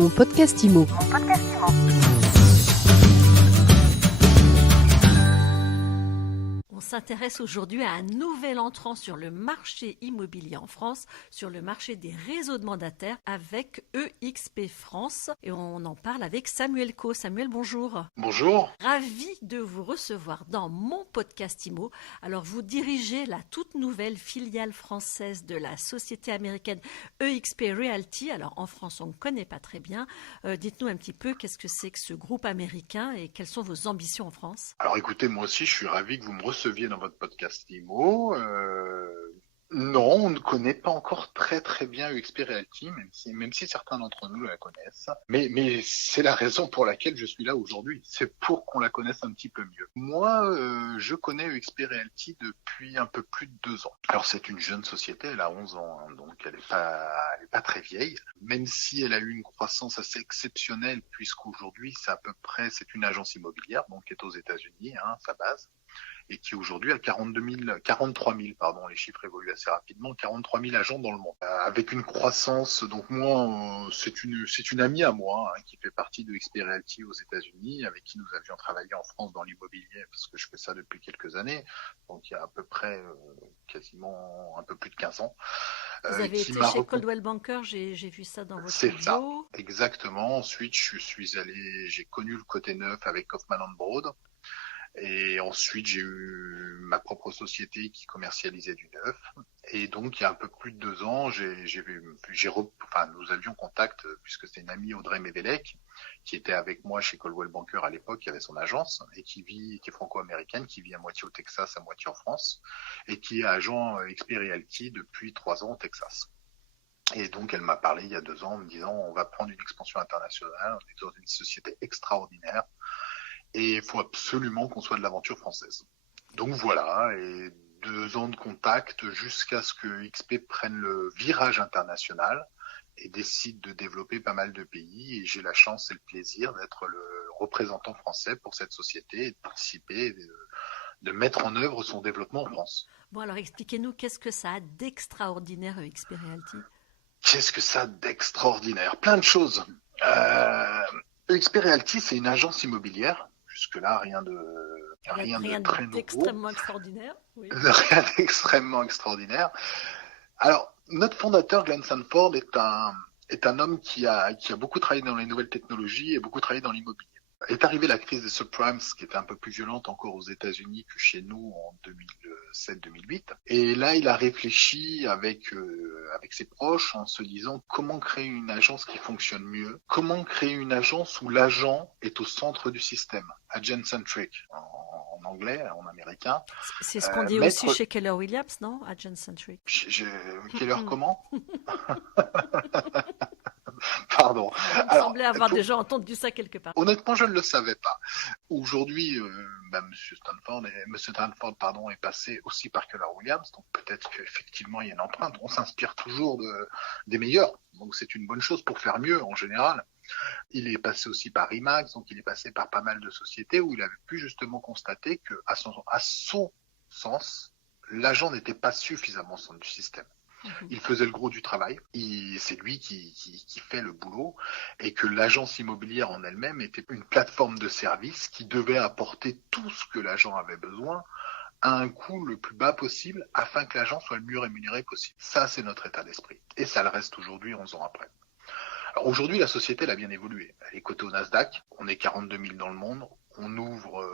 Mon podcast IMO. On s'intéresse aujourd'hui à un nouvel entrant sur le marché immobilier en France, sur le marché des réseaux de mandataires avec EXP France. Et on en parle avec Samuel Caux. Samuel, bonjour. Bonjour. Ravi de vous recevoir dans mon podcast IMO. Alors, vous dirigez la toute nouvelle filiale française de la société américaine EXP Realty. Alors, en France, on ne connaît pas très bien. Dites-nous un petit peu qu'est-ce que c'est que ce groupe américain et quelles sont vos ambitions en France? Alors écoutez, moi aussi je suis ravi que vous me receviez dans votre podcast IMO. Non, on ne connaît pas encore très bien UXP Realty, même si certains d'entre nous la connaissent. Mais c'est la raison pour laquelle je suis là aujourd'hui. C'est pour qu'on la connaisse un petit peu mieux. Moi, je connais UXP Realty depuis un peu plus de 2 ans. Alors c'est une jeune société, elle a 11 ans, hein, donc elle est pas très vieille. Même si elle a eu une croissance assez exceptionnelle, puisqu'aujourd'hui c'est une agence immobilière, donc qui est aux États-Unis, hein, sa base. Et qui aujourd'hui a 43 000, pardon, les chiffres évoluent assez rapidement, 43 000 agents dans le monde. Avec une croissance, donc moi, c'est une amie à moi, hein, qui fait partie de XP Realty aux États-Unis, avec qui nous avions travaillé en France dans l'immobilier, parce que je fais ça depuis quelques années, donc il y a à peu près quasiment un peu plus de 15 ans. Vous avez été chez Coldwell Banker, j'ai vu ça dans votre bio. C'est ça, exactement. Ensuite, j'ai connu le côté neuf avec Hoffman & Broad. Et ensuite, j'ai eu ma propre société qui commercialisait du neuf. Et donc, il y a un peu plus de 2 ans, nous avions contact, puisque c'était une amie, Audrey Mévélec, qui était avec moi chez Coldwell Banker à l'époque, qui avait son agence, et qui est franco-américaine, qui vit à moitié au Texas, à moitié en France, et qui est agent XP Realty depuis 3 ans au Texas. Et donc, elle m'a parlé il y a 2 ans en me disant, on va prendre une expansion internationale, on est dans une société extraordinaire, et il faut absolument qu'on soit de l'aventure française. Donc voilà, et 2 ans de contact jusqu'à ce que XP prenne le virage international et décide de développer pas mal de pays. Et j'ai la chance et le plaisir d'être le représentant français pour cette société et de participer, de mettre en œuvre son développement en France. Bon, alors expliquez-nous, qu'est-ce que ça a d'extraordinaire EXP Realty? Qu'est-ce que ça a d'extraordinaire? Plein de choses. EXP Realty, c'est une agence immobilière. Jusque-là, rien de très nouveau. D'extrêmement extraordinaire. Oui. Rien d'extrêmement extraordinaire. Alors, notre fondateur, Glenn Sanford, est un homme qui a beaucoup travaillé dans les nouvelles technologies et beaucoup travaillé dans l'immobilier. Est arrivée la crise des subprimes, qui était un peu plus violente encore aux États-Unis que chez nous en 2007-2008. Et là, il a réfléchi avec ses proches en se disant comment créer une agence qui fonctionne mieux, comment créer une agence où l'agent est au centre du système, agent-centric en anglais, en américain. C'est ce qu'on dit aussi chez Keller Williams, non? Agent-centric. Keller comment? Pardon. Il me semblait avoir déjà entendu ça quelque part. Honnêtement, je ne le savais pas. Aujourd'hui, Monsieur Stanford est passé aussi par Keller Williams, donc peut-être qu'effectivement il y a une empreinte. On s'inspire toujours des meilleurs, donc c'est une bonne chose pour faire mieux en général. Il est passé aussi par IMAX, donc il est passé par pas mal de sociétés où il avait pu justement constater que, à son sens, l'agent n'était pas suffisamment au centre du système. Il faisait le gros du travail, c'est lui qui fait le boulot, et que l'agence immobilière en elle-même était une plateforme de service qui devait apporter tout ce que l'agent avait besoin à un coût le plus bas possible afin que l'agent soit le mieux rémunéré possible. Ça, c'est notre état d'esprit. Et ça le reste aujourd'hui, 11 ans après. Alors aujourd'hui, la société, elle a bien évolué. Elle est cotée au Nasdaq, on est 42 000 dans le monde. On ouvre,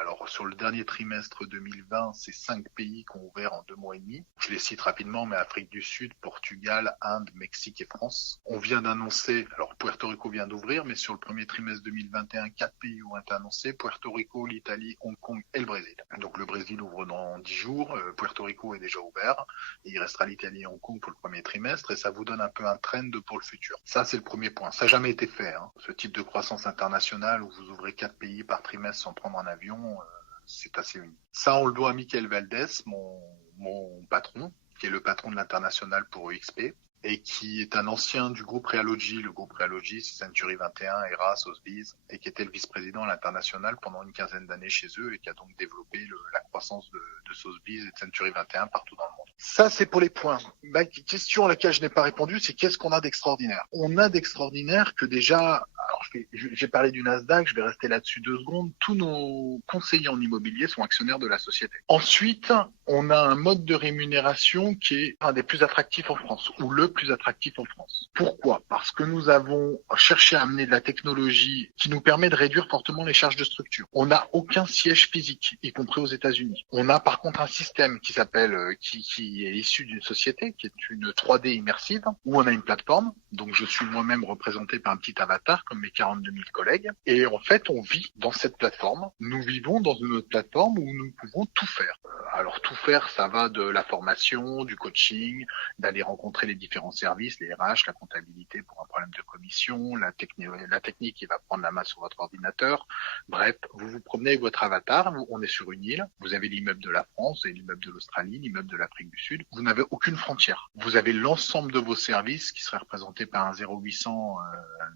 alors sur le dernier trimestre 2020, c'est 5 pays qui ont ouvert en 2 mois et demi. Je les cite rapidement, mais Afrique du Sud, Portugal, Inde, Mexique et France. On vient d'annoncer, alors Puerto Rico vient d'ouvrir, mais sur le premier trimestre 2021, 4 pays ont été annoncés, Puerto Rico, l'Italie, Hong Kong et le Brésil. Donc le Brésil ouvre dans 10 jours, Puerto Rico est déjà ouvert, et il restera l'Italie et Hong Kong pour le premier trimestre, et ça vous donne un peu un trend pour le futur. Ça, c'est le premier point. Ça n'a jamais été fait, hein. Ce type de croissance internationale où vous ouvrez 4 pays par trimestre sans prendre un avion, c'est assez unique. Ça, on le doit à Michael Valdez, mon patron, qui est le patron de l'international pour EXP, et qui est un ancien du groupe Realogy. Le groupe Realogy, c'est Century 21, Eras, Sotheby's, et qui était le vice-président à l'international pendant une quinzaine d'années chez eux, et qui a donc développé la croissance de Sotheby's et de Century 21 partout dans le monde. Ça, c'est pour les points. La question à laquelle je n'ai pas répondu, c'est qu'est-ce qu'on a d'extraordinaire? On a d'extraordinaire que déjà, alors j'ai parlé du Nasdaq, je vais rester là-dessus 2 secondes. Tous nos conseillers en immobilier sont actionnaires de la société. Ensuite, on a un mode de rémunération qui est un des plus attractifs en France, ou le plus attractif en France. Pourquoi? Parce que nous avons cherché à amener de la technologie qui nous permet de réduire fortement les charges de structure. On n'a aucun siège physique, y compris aux États-Unis. On a par contre un système qui s'appelle, qui est issu d'une société, qui est une 3D immersive, où on a une plateforme. Donc je suis moi-même représenté par un petit avatar, comme mes 42 000 collègues. Et en fait, on vit dans cette plateforme. Nous vivons dans une autre plateforme où nous pouvons tout faire. Alors tout faire, ça va de la formation, du coaching, d'aller rencontrer les différents services, les RH, la comptabilité pour un problème de commission, la technique qui va prendre la main sur votre ordinateur. Bref, vous vous promenez avec votre avatar, on est sur une île, vous avez l'immeuble de la France, et l'immeuble de l'Australie, l'immeuble de l'Afrique du Sud, vous n'avez aucune frontière. Vous avez l'ensemble de vos services qui seraient représentés par un 0800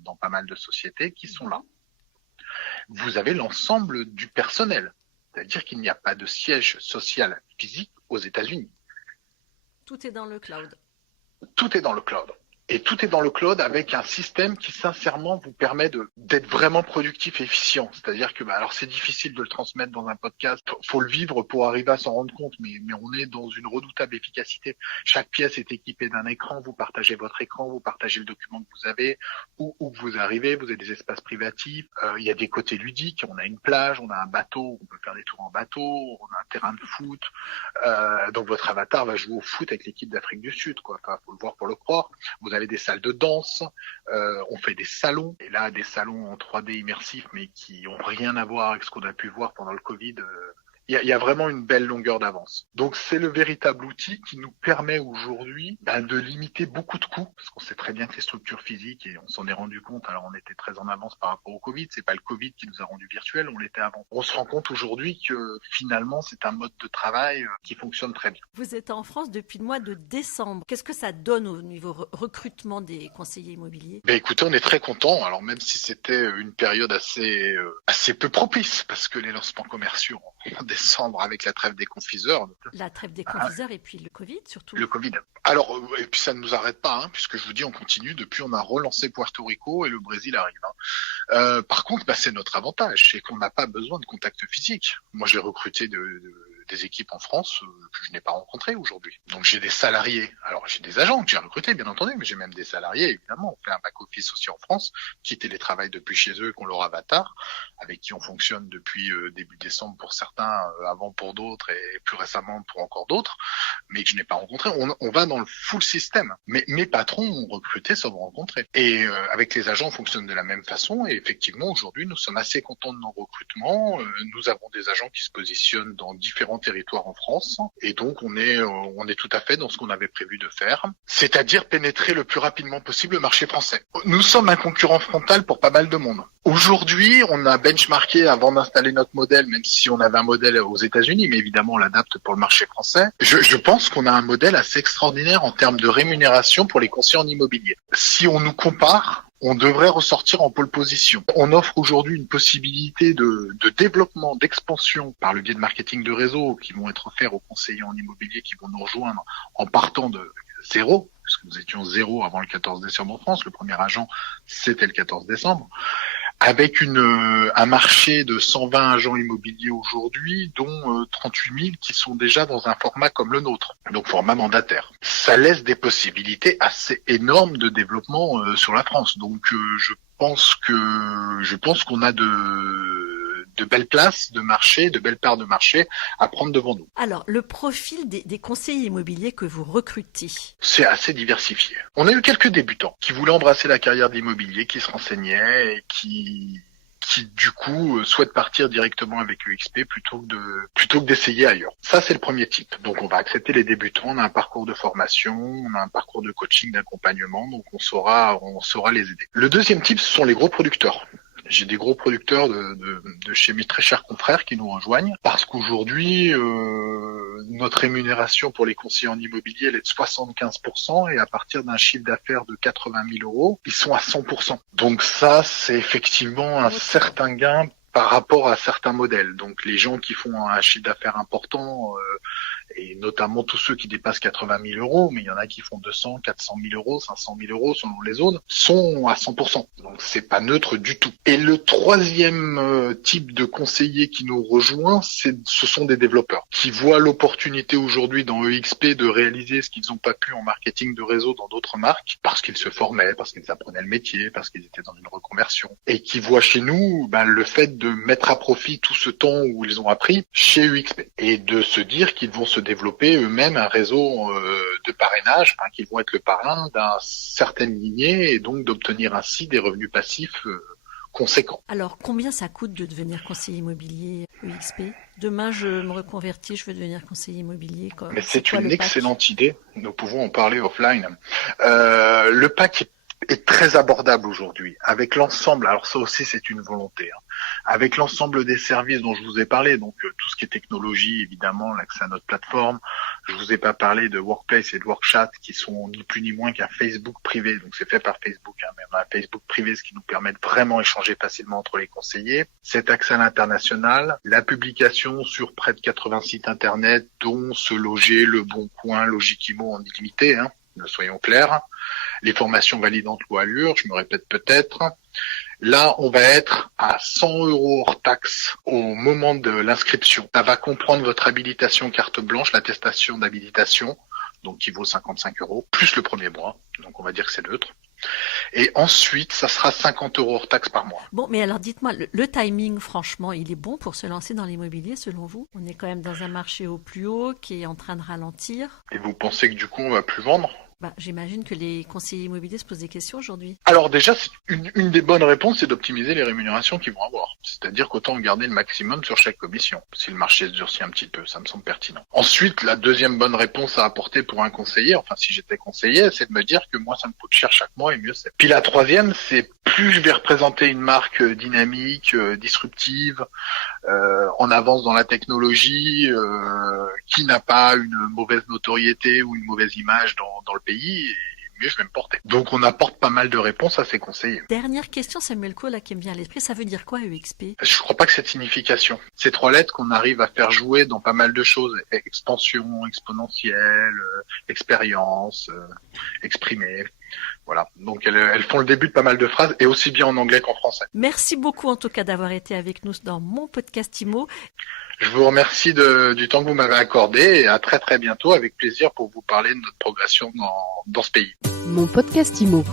dans pas mal de sociétés qui sont là. Vous avez l'ensemble du personnel. C'est-à-dire qu'il n'y a pas de siège social physique aux États-Unis. Tout est dans le cloud. Tout est dans le cloud. Et tout est dans le cloud avec un système qui sincèrement vous permet d'être vraiment productif et efficient. C'est-à-dire que alors c'est difficile de le transmettre dans un podcast, faut le vivre pour arriver à s'en rendre compte, mais on est dans une redoutable efficacité. Chaque pièce est équipée d'un écran, vous partagez votre écran, vous partagez le document que vous avez, où vous arrivez, vous avez des espaces privatifs, il y a des côtés ludiques, on a une plage, on a un bateau, on peut faire des tours en bateau, on a un terrain de foot, donc votre avatar va jouer au foot avec l'équipe d'Afrique du Sud, quoi. Enfin, faut le voir pour le croire. Vous avez des salles de danse, on fait des salons, et là des salons en 3D immersifs, mais qui ont rien à voir avec ce qu'on a pu voir pendant le Covid. Il y a vraiment une belle longueur d'avance. Donc c'est le véritable outil qui nous permet aujourd'hui de limiter beaucoup de coûts, parce qu'on sait très bien que les structures physiques, et on s'en est rendu compte, alors on était très en avance par rapport au Covid, c'est pas le Covid qui nous a rendu virtuels, on l'était avant. On se rend compte aujourd'hui que finalement c'est un mode de travail qui fonctionne très bien. Vous êtes en France depuis le mois de décembre. Qu'est-ce que ça donne au niveau recrutement des conseillers immobiliers? Écoutez, on est très contents, alors même si c'était une période assez peu propice, parce que les lancements commerciaux en décembre avec la trêve des confiseurs. La trêve des confiseurs et puis le Covid surtout. Le Covid. Alors, et puis ça ne nous arrête pas, puisque je vous dis, on continue. Depuis, on a relancé Puerto Rico et le Brésil arrive. Par contre, c'est notre avantage, c'est qu'on n'a pas besoin de contact physique. Moi, j'ai recruté des équipes en France que je n'ai pas rencontrées aujourd'hui. Donc j'ai des salariés, alors j'ai des agents que j'ai recrutés bien entendu, mais j'ai même des salariés évidemment. On fait un back-office aussi en France qui télétravaillent depuis chez eux, qui ont leur avatar, avec qui on fonctionne depuis début décembre pour certains, avant pour d'autres et plus récemment pour encore d'autres, mais que je n'ai pas rencontrés. On va dans le full système. Mais mes patrons ont recruté sans me rencontrer. Et avec les agents, on fonctionne de la même façon. Et effectivement, aujourd'hui, nous sommes assez contents de nos recrutements. Nous avons des agents qui se positionnent dans différents territoires en France. Et donc, on est tout à fait dans ce qu'on avait prévu de faire. C'est-à-dire pénétrer le plus rapidement possible le marché français. Nous sommes un concurrent frontal pour pas mal de monde. Aujourd'hui, on a benchmarké avant d'installer notre modèle, même si on avait un modèle aux États-Unis, mais évidemment, on l'adapte pour le marché français. Je pense qu'on a un modèle assez extraordinaire en termes de rémunération pour les conseillers en immobilier. Si on nous compare, on devrait ressortir en pole position. On offre aujourd'hui une possibilité de développement, d'expansion par le biais de marketing de réseau qui vont être offerts aux conseillers en immobilier qui vont nous rejoindre en partant de zéro, puisque nous étions zéro avant le 14 décembre en France. Le premier agent, c'était le 14 décembre. Avec un marché de 120 agents immobiliers aujourd'hui, dont 38 000 qui sont déjà dans un format comme le nôtre, donc format mandataire. Ça laisse des possibilités assez énormes de développement sur la France. Donc je pense qu'on a de belles places de marché, de belles parts de marché à prendre devant nous. Alors, le profil des conseillers immobiliers que vous recrutez? C'est assez diversifié. On a eu quelques débutants qui voulaient embrasser la carrière d'immobilier, qui se renseignaient et qui du coup souhaitent partir directement avec EXP plutôt que d'essayer ailleurs. Ça, c'est le premier type. Donc on va accepter les débutants, on a un parcours de formation, on a un parcours de coaching, d'accompagnement, donc on saura les aider. Le deuxième type, ce sont les gros producteurs. J'ai des gros producteurs de chez mes très chers confrères qui nous rejoignent parce qu'aujourd'hui, notre rémunération pour les conseillers en immobilier, elle est de 75% et à partir d'un chiffre d'affaires de 80 000 euros, ils sont à 100%. Donc ça, c'est effectivement un certain gain par rapport à certains modèles. Donc les gens qui font un chiffre d'affaires important et notamment tous ceux qui dépassent 80 000 euros, mais il y en a qui font 200, 400 000 euros, 500 000 euros selon les zones, sont à 100%. Donc c'est pas neutre du tout. Et le troisième type de conseiller qui nous rejoint, ce sont des développeurs qui voient l'opportunité aujourd'hui dans EXP de réaliser ce qu'ils n'ont pas pu en marketing de réseau dans d'autres marques, parce qu'ils se formaient, parce qu'ils apprenaient le métier, parce qu'ils étaient dans une reconversion, et qui voient chez nous le fait de mettre à profit tout ce temps où ils ont appris chez EXP, et de se dire qu'ils vont se développer eux-mêmes un réseau de parrainage, qu'ils vont être le parrain d'une certaine lignée, et donc d'obtenir ainsi des revenus passifs conséquents. Alors, combien ça coûte de devenir conseiller immobilier EXP ? Demain, je me reconvertis, je veux devenir conseiller immobilier. Mais c'est une excellente idée. Nous pouvons en parler offline. Le pack est très abordable aujourd'hui, avec l'ensemble, alors ça aussi c'est une volonté, avec l'ensemble des services dont je vous ai parlé, donc tout ce qui est technologie, évidemment, l'accès à notre plateforme. Je vous ai pas parlé de Workplace et de Workchat, qui sont ni plus ni moins qu'un Facebook privé, donc c'est fait par Facebook, mais on a un Facebook privé, ce qui nous permet de vraiment échanger facilement entre les conseillers. Cet accès à l'international, la publication sur près de 80 sites internet, dont Se Loger, Le Bon Coin, Logiquimo en illimité, soyons clairs. Les formations validantes loi Allure, je me répète peut-être. Là, on va être à 100 € hors taxe au moment de l'inscription. Ça va comprendre votre habilitation carte blanche, l'attestation d'habilitation, donc qui vaut 55 €, plus le premier mois. Donc on va dire que c'est neutre. Et ensuite, ça sera 50 € hors taxe par mois. Bon, mais alors dites-moi, le timing, franchement, il est bon pour se lancer dans l'immobilier, selon vous ? On est quand même dans un marché au plus haut qui est en train de ralentir. Et vous pensez que du coup, on va plus vendre ? J'imagine que les conseillers immobiliers se posent des questions aujourd'hui. Alors déjà, une des bonnes réponses, c'est d'optimiser les rémunérations qu'ils vont avoir. C'est-à-dire qu'autant garder le maximum sur chaque commission. Si le marché se durcit un petit peu, ça me semble pertinent. Ensuite, la deuxième bonne réponse à apporter pour un conseiller, enfin si j'étais conseiller, c'est de me dire que moi, ça me coûte cher chaque mois et mieux c'est. Puis la troisième, c'est plus je vais représenter une marque dynamique, disruptive, en avance dans la technologie, qui n'a pas une mauvaise notoriété ou une mauvaise image dans le pays, et mieux je vais me porter. Donc on apporte pas mal de réponses à ces conseillers. Dernière question, Samuel Coe, là, qui me vient à l'esprit, ça veut dire quoi EXP ? Je crois pas que cette signification. Ces trois lettres qu'on arrive à faire jouer dans pas mal de choses, expansion, exponentielle, expérience, exprimer. Voilà, donc elles font le début de pas mal de phrases, et aussi bien en anglais qu'en français. Merci beaucoup en tout cas d'avoir été avec nous dans mon podcast IMO. Je vous remercie du temps que vous m'avez accordé et à très très bientôt, avec plaisir pour vous parler de notre progression dans ce pays. Mon podcast IMO.